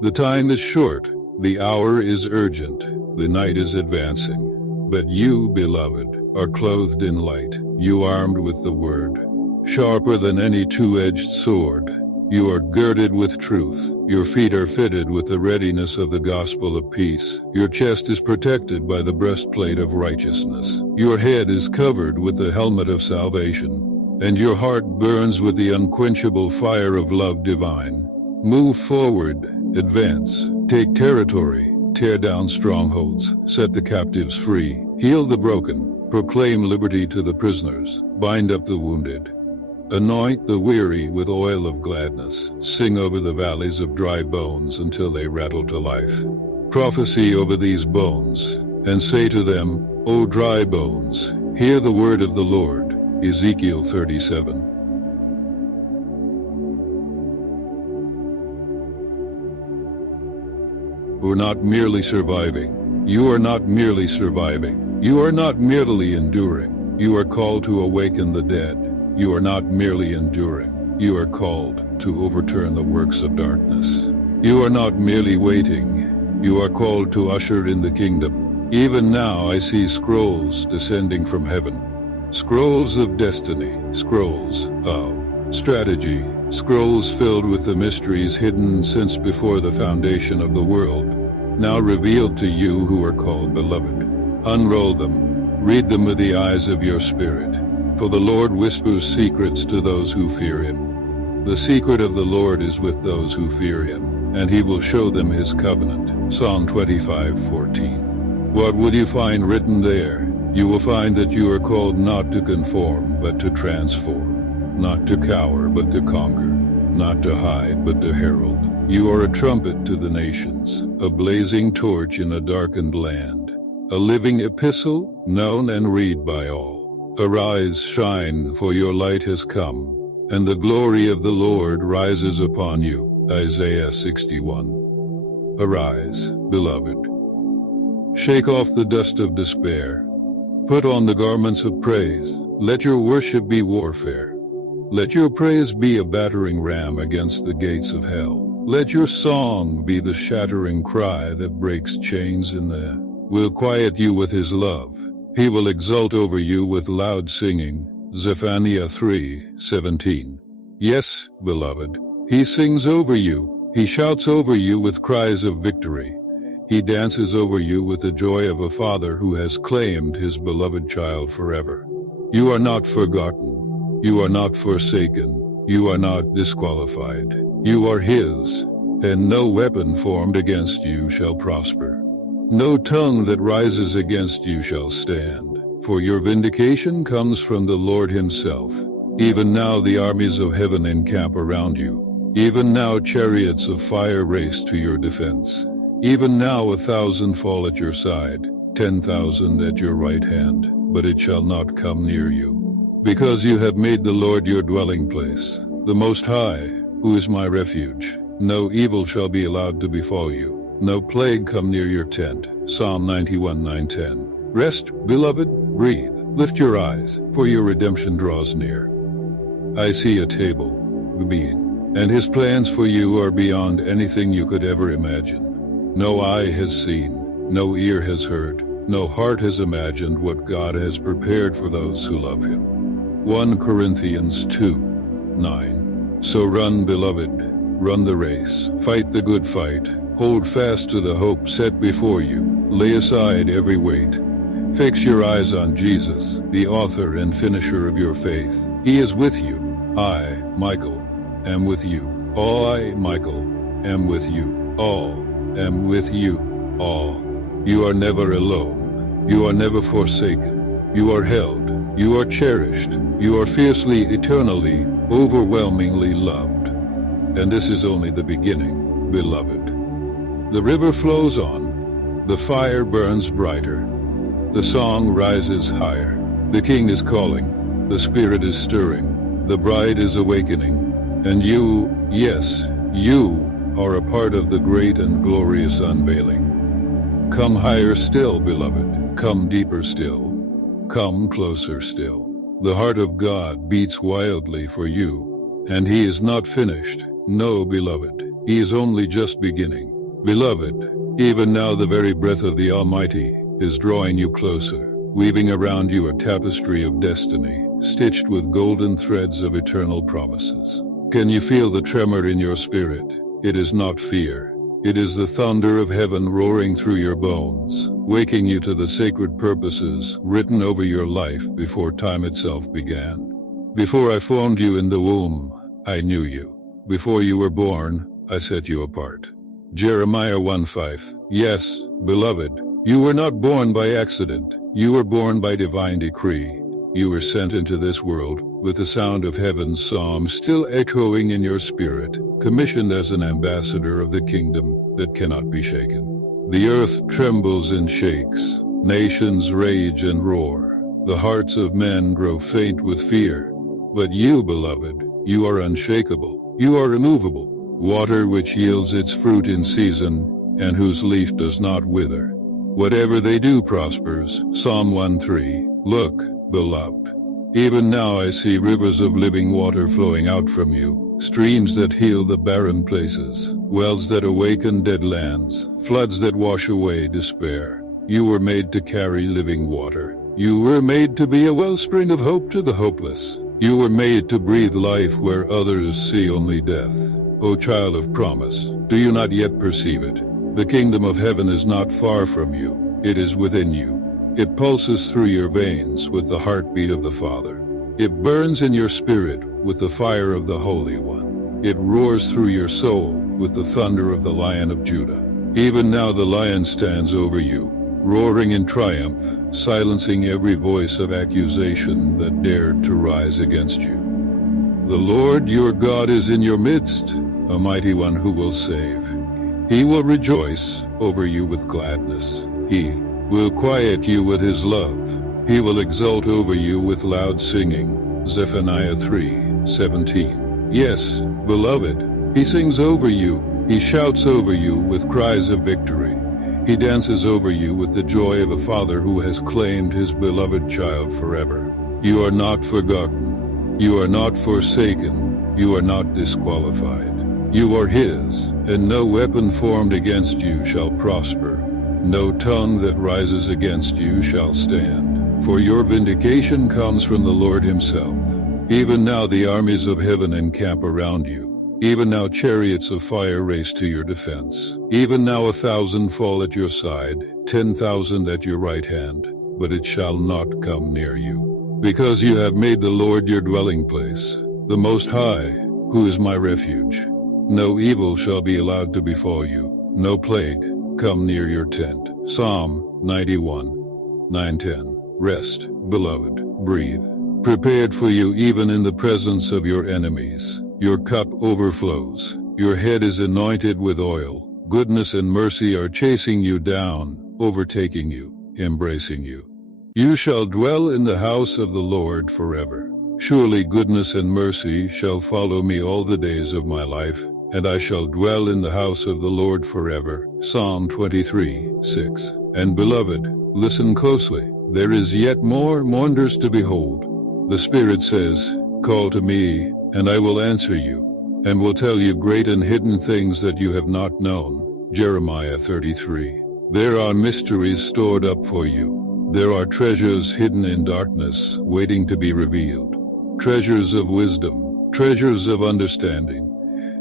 The time is short, the hour is urgent, the night is advancing. But you, beloved, are clothed in light, you armed with the word. Sharper than any two-edged sword. You are girded with truth. Your feet are fitted with the readiness of the gospel of peace. Your chest is protected by the breastplate of righteousness. Your head is covered with the helmet of salvation, and your heart burns with the unquenchable fire of love divine. Move forward, advance, take territory, tear down strongholds, set the captives free, heal the broken, proclaim liberty to the prisoners, bind up the wounded. Anoint the weary with oil of gladness. Sing over the valleys of dry bones until they rattle to life. Prophesy over these bones, and say to them, O dry bones, hear the word of the Lord. Ezekiel 37. We're not merely surviving. You are not merely surviving. You are not merely enduring. You are called to awaken the dead. You are not merely enduring. You are called to overturn the works of darkness. You are not merely waiting. You are called to usher in the kingdom. Even now I see scrolls descending from heaven. Scrolls of destiny, scrolls of strategy, scrolls filled with the mysteries hidden since before the foundation of the world, now revealed to you who are called beloved. Unroll them, read them with the eyes of your spirit. For the Lord whispers secrets to those who fear him. The secret of the Lord is with those who fear him, and he will show them his covenant. Psalm 25:14. What will you find written there? You will find that you are called not to conform, but to transform, not to cower, but to conquer, not to hide, but to herald. You are a trumpet to the nations, a blazing torch in a darkened land, a living epistle known and read by all. Arise, shine, for your light has come, and the glory of the Lord rises upon you. Isaiah 61. Arise, beloved. Shake off the dust of despair. Put on the garments of praise. Let your worship be warfare. Let your praise be a battering ram against the gates of hell. Let your song be the shattering cry that breaks chains in the air. Will quiet you with his love. He will exult over you with loud singing. Zephaniah 3:17. Yes, beloved, he sings over you. He shouts over you with cries of victory. He dances over you with the joy of a father who has claimed his beloved child forever. You are not forgotten. You are not forsaken. You are not disqualified. You are his, and no weapon formed against you shall prosper. No tongue that rises against you shall stand, for your vindication comes from the Lord himself. Even now the armies of heaven encamp around you. Even now chariots of fire race to your defense. Even now 1,000 fall at your side, 10,000 at your right hand, but it shall not come near you. Because you have made the Lord your dwelling place, the Most High, who is my refuge, no evil shall be allowed to befall you, no plague come near your tent. Psalm 91:9-10. Rest, beloved, breathe, lift your eyes, for your redemption draws near. I see a table, being, and his plans for you are beyond anything you could ever imagine. No eye has seen, no ear has heard, no heart has imagined what God has prepared for those who love him. 1 Corinthians 2:9. So run, beloved, run the race, fight the good fight, hold fast to the hope set before you, lay aside every weight. Fix your eyes on Jesus, the author and finisher of your faith. He is with you. I, Michael, am with you. I, Michael, am with you. All am with you. All. You are never alone. You are never forsaken. You are held. You are cherished. You are fiercely, eternally, overwhelmingly loved. And this is only the beginning, beloved. The river flows on. The fire burns brighter. The song rises higher. The King is calling. The Spirit is stirring. The bride is awakening. And you, yes, you, are a part of the great and glorious unveiling. Come higher still, beloved. Come deeper still. Come closer still. The heart of God beats wildly for you, and he is not finished. No, beloved, he is only just beginning. Beloved, even now the very breath of the Almighty is drawing you closer, weaving around you a tapestry of destiny, stitched with golden threads of eternal promises. Can you feel the tremor in your spirit? It is not fear. It is the thunder of heaven roaring through your bones, waking you to the sacred purposes written over your life before time itself began. Before I formed you in the womb, I knew you. Before you were born, I set you apart. Jeremiah 1:5. Yes, beloved, you were not born by accident. You were born by divine decree. You were sent into this world with the sound of heaven's psalm still echoing in your spirit, commissioned as an ambassador of the kingdom that cannot be shaken. The earth trembles and shakes. Nations rage and roar. The hearts of men grow faint with fear. But you, beloved, you are unshakable. You are immovable. Water which yields its fruit in season, and whose leaf does not wither. Whatever they do prospers. Psalm 1:3. Look, beloved, even now I see rivers of living water flowing out from you, streams that heal the barren places, wells that awaken dead lands, floods that wash away despair. You were made to carry living water. You were made to be a wellspring of hope to the hopeless. You were made to breathe life where others see only death. O child of promise, do you not yet perceive it? The kingdom of heaven is not far from you. It is within you. It pulses through your veins with the heartbeat of the Father. It burns in your spirit with the fire of the Holy One. It roars through your soul with the thunder of the Lion of Judah. Even now the Lion stands over you, roaring in triumph, silencing every voice of accusation that dared to rise against you. The Lord your God is in your midst, a mighty one who will save. He will rejoice over you with gladness. He will quiet you with his love. He will exult over you with loud singing. Zephaniah 3:17. Yes, beloved, he sings over you. He shouts over you with cries of victory. He dances over you with the joy of a father who has claimed his beloved child forever. You are not forgotten. You are not forsaken. You are not disqualified. You are his, and no weapon formed against you shall prosper. No tongue that rises against you shall stand. For your vindication comes from the Lord himself. Even now the armies of heaven encamp around you. Even now chariots of fire race to your defense. Even now 1,000 fall at your side, 10,000 at your right hand, but it shall not come near you. Because you have made the Lord your dwelling place, the Most High, who is my refuge. No evil shall be allowed to befall you, no plague come near your tent. Psalm 91, 9-10. Rest, beloved, breathe. Prepared for you even in the presence of your enemies. Your cup overflows. Your head is anointed with oil. Goodness and mercy are chasing you down, overtaking you, embracing you. You shall dwell in the house of the Lord forever. Surely goodness and mercy shall follow me all the days of my life, and I shall dwell in the house of the Lord forever. Psalm 23:6. And beloved, listen closely. There is yet more wonders to behold. The Spirit says, call to me, and I will answer you, and will tell you great and hidden things that you have not known. Jeremiah 33. There are mysteries stored up for you. There are treasures hidden in darkness, waiting to be revealed. Treasures of wisdom, treasures of understanding,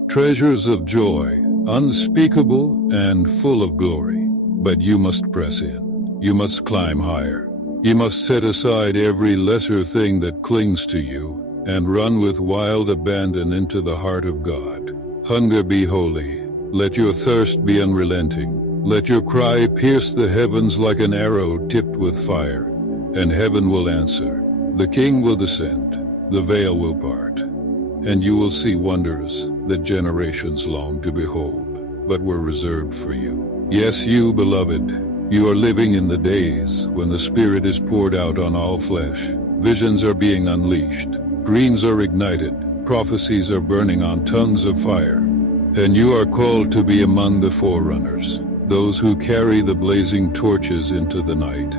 treasures of joy, unspeakable and full of glory. But you must press in. You must climb higher. You must set aside every lesser thing that clings to you and run with wild abandon into the heart of God. Hunger be holy. Let your thirst be unrelenting. Let your cry pierce the heavens like an arrow tipped with fire, and heaven will answer. The King will descend. The veil will part, and you will see wonders that generations long to behold, but were reserved for you. Yes, you, beloved, you are living in the days when the Spirit is poured out on all flesh. Visions are being unleashed. Dreams are ignited. Prophecies are burning on tongues of fire. And you are called to be among the forerunners, those who carry the blazing torches into the night.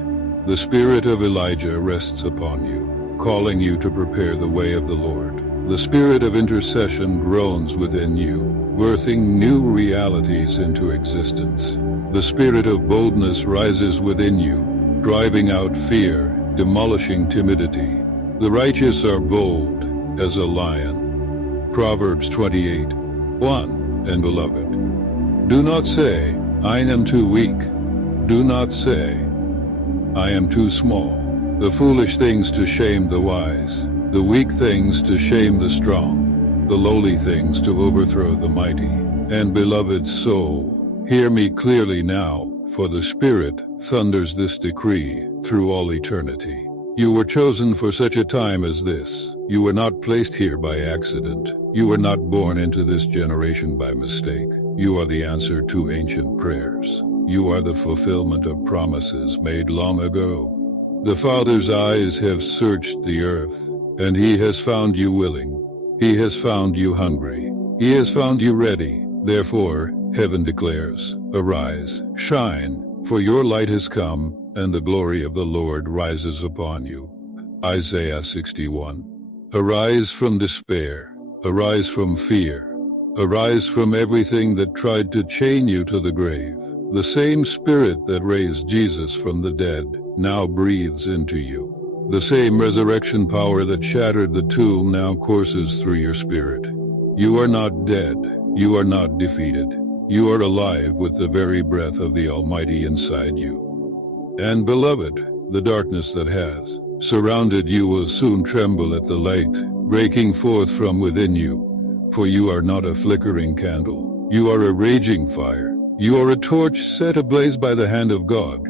The spirit of Elijah rests upon you, calling you to prepare the way of the Lord. The spirit of intercession groans within you, birthing new realities into existence. The spirit of boldness rises within you, driving out fear, demolishing timidity. The righteous are bold as a lion. Proverbs 28:1. And beloved, do not say, I am too weak. Do not say, I am too small. The foolish things to shame the wise, the weak things to shame the strong, the lowly things to overthrow the mighty. And beloved soul, hear me clearly now, for the Spirit thunders this decree through all eternity. You were chosen for such a time as this. You were not placed here by accident. You were not born into this generation by mistake. You are the answer to ancient prayers. You are the fulfillment of promises made long ago. The Father's eyes have searched the earth, and He has found you willing. He has found you hungry. He has found you ready. Therefore, heaven declares, arise, shine, for your light has come, and the glory of the Lord rises upon you. Isaiah 61. Arise from despair. Arise from fear. Arise from everything that tried to chain you to the grave. The same Spirit that raised Jesus from the dead now breathes into you. The same resurrection power that shattered the tomb now courses through your spirit. You are not dead. You are not defeated. You are alive with the very breath of the Almighty inside you. And beloved, the darkness that has surrounded you will soon tremble at the light breaking forth from within you. For you are not a flickering candle. You are a raging fire. You are a torch set ablaze by the hand of God.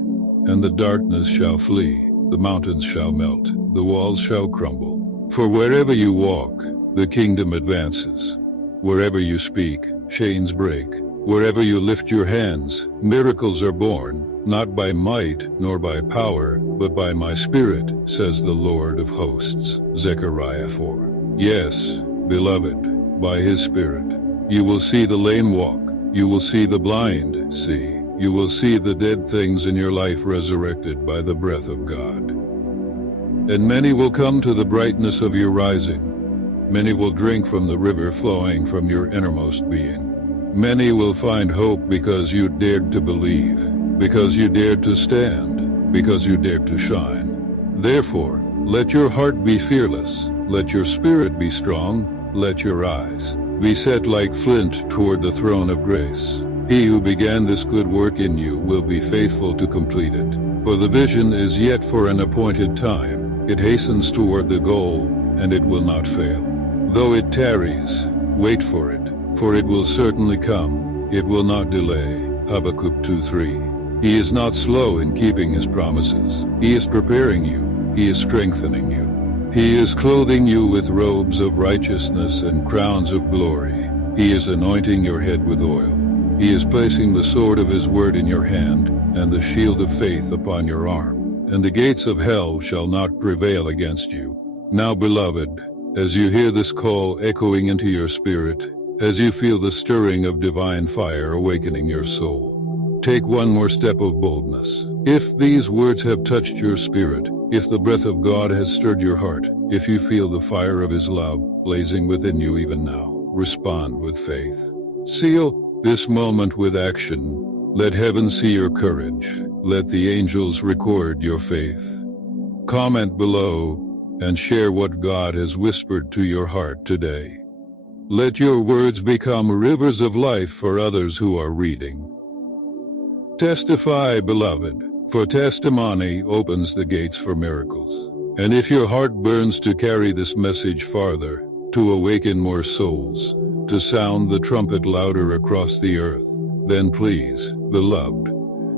And the darkness shall flee. The mountains shall melt. The walls shall crumble. For wherever you walk, the kingdom advances. Wherever you speak, chains break. Wherever you lift your hands, miracles are born, not by might nor by power, but by my Spirit, says the Lord of hosts. Zechariah 4. Yes, beloved, by His Spirit, you will see the lame walk, You will see the blind see. You will see the dead things in your life resurrected by the breath of God. And many will come to the brightness of your rising. Many will drink from the river flowing from your innermost being. Many will find hope because you dared to believe, because you dared to stand, because you dared to shine. Therefore, let your heart be fearless, let your spirit be strong, let your eyes be set like flint toward the throne of grace. He who began this good work in you will be faithful to complete it. For the vision is yet for an appointed time. It hastens toward the goal, and it will not fail. Though it tarries, wait for it will certainly come. It will not delay. Habakkuk 2:3. He is not slow in keeping his promises. He is preparing you. He is strengthening you. He is clothing you with robes of righteousness and crowns of glory. He is anointing your head with oil. He is placing the sword of his word in your hand, and the shield of faith upon your arm. And the gates of hell shall not prevail against you. Now, beloved, as you hear this call echoing into your spirit, as you feel the stirring of divine fire awakening your soul, take one more step of boldness. If these words have touched your spirit, if the breath of God has stirred your heart, if you feel the fire of his love blazing within you even now, respond with faith. Seal this moment with action. Let heaven see your courage. Let the angels record your faith. Comment below and share what God has whispered to your heart today. Let your words become rivers of life for others who are reading. Testify, beloved, for testimony opens the gates for miracles. And if your heart burns to carry this message farther, to awaken more souls, to sound the trumpet louder across the earth, then please, beloved,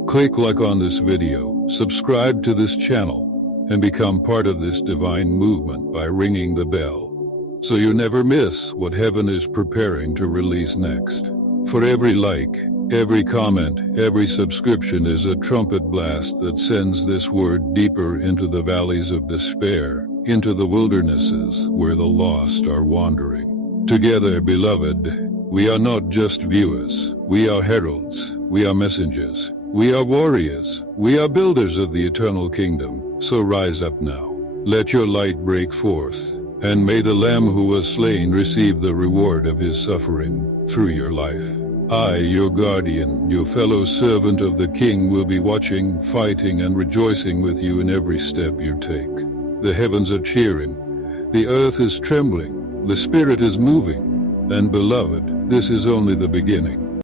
click like on this video, subscribe to this channel, and become part of this divine movement by ringing the bell, so you never miss what heaven is preparing to release next. For every like, every comment, every subscription is a trumpet blast that sends this word deeper into the valleys of despair, into the wildernesses where the lost are wandering. Together, beloved, we are not just viewers, we are heralds, we are messengers, we are warriors, we are builders of the eternal kingdom. So rise up now, let your light break forth, and may the Lamb who was slain receive the reward of his suffering through your life. I, your guardian, your fellow servant of the King, will be watching, fighting, and rejoicing with you in every step you take. The heavens are cheering, the earth is trembling, the Spirit is moving, and beloved, this is only the beginning.